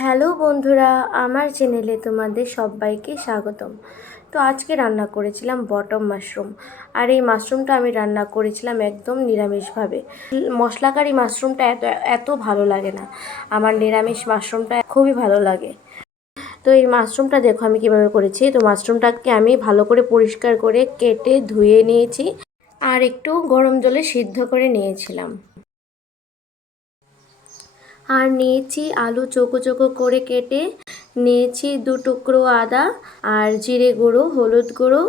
Hello বন্ধুরা, আমার চ্যানেলে তোমাদের সবাইকে স্বাগতম। তো আজকে রান্না করেছিলাম বটম মাশরুম। আর এই মাশরুমটা আমি রান্না করেছিলাম একদম নিরামিষভাবে। মশলাকারি মাশরুমটা এত এত ভালো লাগে না। আমার নিরামিষ মাশরুমটা খুবই ভালো লাগে। তো এই মাশরুমটা দেখো আমি কীভাবে করেছি। তো মাশরুমটাকে আমি ভালো করে পরিষ্কার করে কেটে ধুয়ে নিয়েছি। আর একটু গরম জলে সিদ্ধ করে নিয়েছিলাম। আর নিয়েছি আলু চোকো চোকো করে কেটে নিয়েছি দু টুকরো আদা আর জিরে গুঁড়ো, হলুদ গুঁড়ো,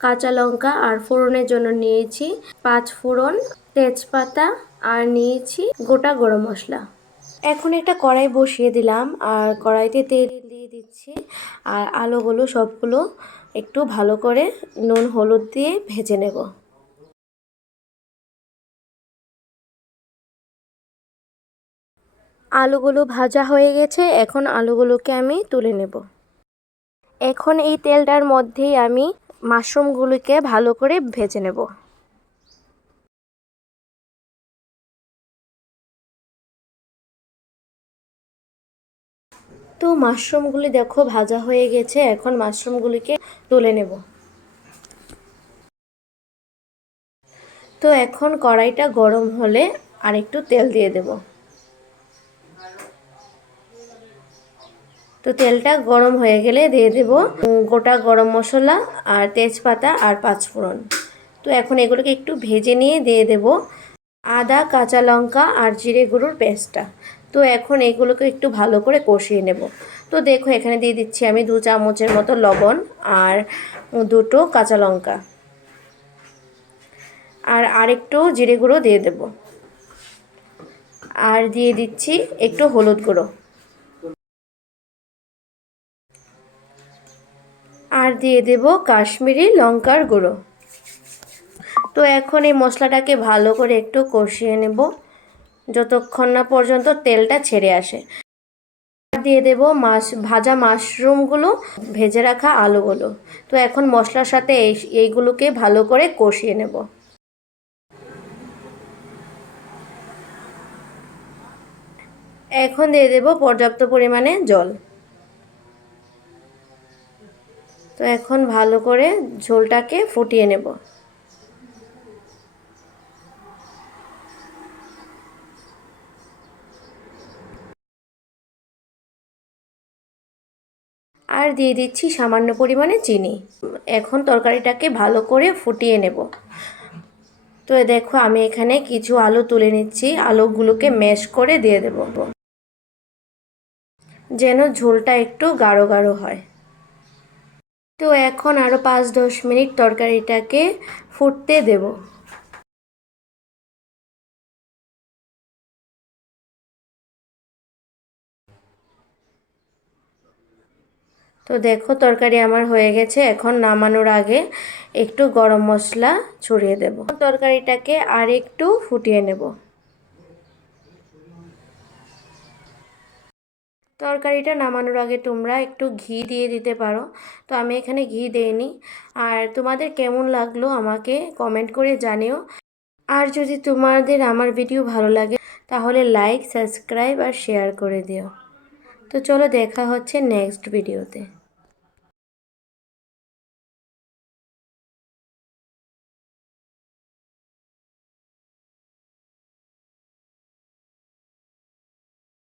কাঁচা লঙ্কা আর ফোড়নের জন্য নিয়েছি পাঁচ ফোড়ন তেজপাতা আর নিয়েছি গোটা গরম মশলা। এখন একটা কড়াই বসিয়ে দিলাম আর কড়াইতে তেল দিয়ে দিচ্ছি আর আলুগুলো সবগুলো একটু ভালো করে নুন, হলুদ দিয়ে ভেজে নেব। আলুগুলো ভাজা হয়ে গেছে, এখন আলুগুলোকে আমি তুলে নেব। এখন এই তেলটার মধ্যেই আমি মাশরুমগুলোকে ভালো করে ভেজে নেব। তো মাশরুমগুলি দেখো ভাজা হয়ে গেছে, এখন মাশরুমগুলিকে তুলে নেব। তো এখন কড়াইটা গরম হলে আরেকটু তেল দিয়ে দেবো। তো তেলটা গরম হয়ে গেলে দিয়ে দেব গোটা গরম মশলা আর তেজপাতা আর পাঁচফোড়ন। তো এখন এগুলোকে একটু ভেজে নিয়ে দিয়ে দেব আদা, কাঁচা লঙ্কা আর জিরে গুঁড়োর পেস্টটা। তো এখন এগুলোকে একটু ভালো করে কষিয়ে নেব। তো দেখো এখানে দিয়ে দিচ্ছি আমি দু চামচের মতো লবণ আর দুটো কাঁচা লঙ্কা। আর আরেকটু জিরে গুঁড়ো দিয়ে দেব। আর দিয়ে দিচ্ছি একটু হলুদ গুঁড়ো। আর দিয়ে দেব কাশ্মীরি লঙ্কার গুঁড়ো। তো এখন এই মশলাটাকে ভালো করে একটু কষিয়ে নেব, যতক্ষণ না পর্যন্ত তেলটা ছেড়ে আসে। দিয়ে দেব মাছ ভাজা মাশরুমগুলো, ভেজে রাখা আলুগুলো। তো এখন মশলার সাথে এই, এইগুলোকে ভালো করে কষিয়ে নেব। এখন দিয়ে দেব পর্যাপ্ত পরিমাণে জল। তো এখন ভালো করে ঝোলটাকে ফুটিয়ে নেব। আর দিয়ে দিচ্ছি সামান্য পরিমাণে চিনি। এখন তরকারিটাকে ভালো করে ফুটিয়ে নেব। তো দেখো আমি এখানে কিছু আলু তুলে নিচ্ছি। আলুগুলোকে ম্যাশ করে দিয়ে দেব। যেন ঝোলটা একটু গাঢ় গাঢ় হয়। তো এখন আরও পাঁচ দশ মিনিট তরকারিটাকে ফুটতে দেব। তো দেখো তরকারি আমার হয়ে গেছে, এখন নামানোর আগে একটু গরম মশলা ছড়িয়ে দেব। তরকারিটাকে আর একটু ফুটিয়ে নেব। তরকারিটা নামানোর আগে তোমরা একটু ঘি দিয়ে দিতে পারো। তো আমি এখানে ঘি দিইনি। আর তোমাদের কেমন লাগল আমাকে কমেন্ট করে জানিও। আর যদি তোমাদের আমার ভিডিও ভালো লাগে, তাহলে লাইক সাবস্ক্রাইব আর শেয়ার করে দিও। তো চলো দেখা হচ্ছে নেক্সট ভিডিওতে